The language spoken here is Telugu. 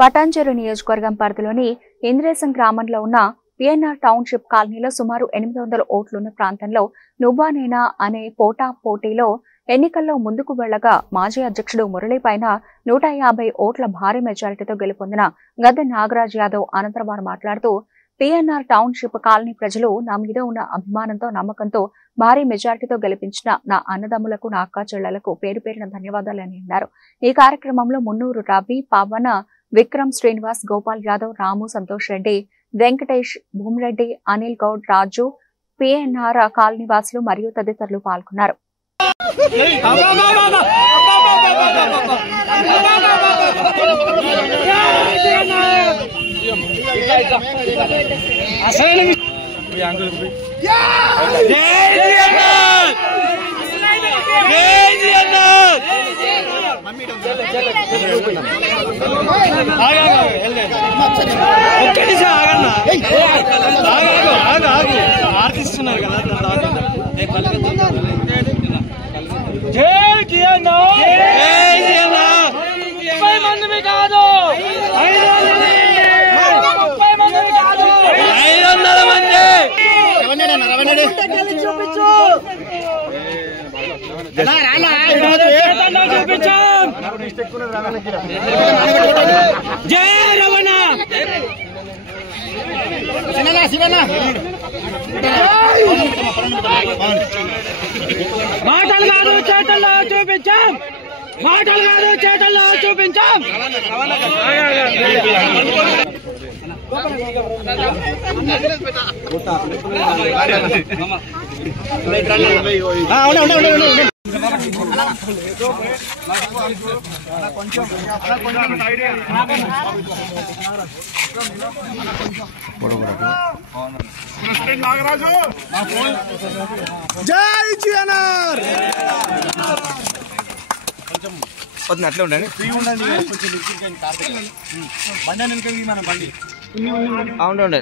పటాన్చెరు నియోజకవర్గం పరిధిలోని ఇంద్రేశం గ్రామంలో ఉన్న పిఎన్ఆర్ టౌన్షిప్ కాలనీలో సుమారు 800 ఓట్లున్న ప్రాంతంలో నువ్వానేనా అనే పోటాపోటీలో ఎన్నికల్లో ముందుకు వెళ్లగా మాజీ అధ్యక్షుడు మురళీ పైన 150 ఓట్ల భారీ మెజారిటీతో గెలుపొందిన గద్దె నాగరాజ్ యాదవ్ అనంతరం వారు మాట్లాడుతూ పిఎన్ఆర్ టౌన్షిప్ కాలనీ ప్రజలు నా మీద ఉన్న అభిమానంతో నమ్మకంతో భారీ మెజారిటీతో గెలిపించిన నా అన్నదమ్ములకు నా అక్క చెల్లెలకు పేరు పేరున ధన్యవాదాలని అన్నారు. ఈ కార్యక్రమంలో మున్నూరు రవి, పవన, విక్రమ్, శ్రీనివాస్, గోపాల్ యాదవ్, రాము, సంతోష్ రెడ్డి, వెంకటేష్, భూమిరెడ్డి, అనిల్ గౌడ్, రాజు, పిఎన్ఆర్ కాలనీ వాసులు మరియు తదితరులు పాల్గొన్నారు. ఆర్టిస్తున్నారు కదా జై రమణ మాటలు కాదు చేతల్లో చూపించాం, మాటలు కాదు చేతల్లో చూపించాం. జై జిఎన్ఆర్ అట్లా ఉండండి, ఫ్రీ ఉండండి, బండి వెనక మన బండి ఉండండి.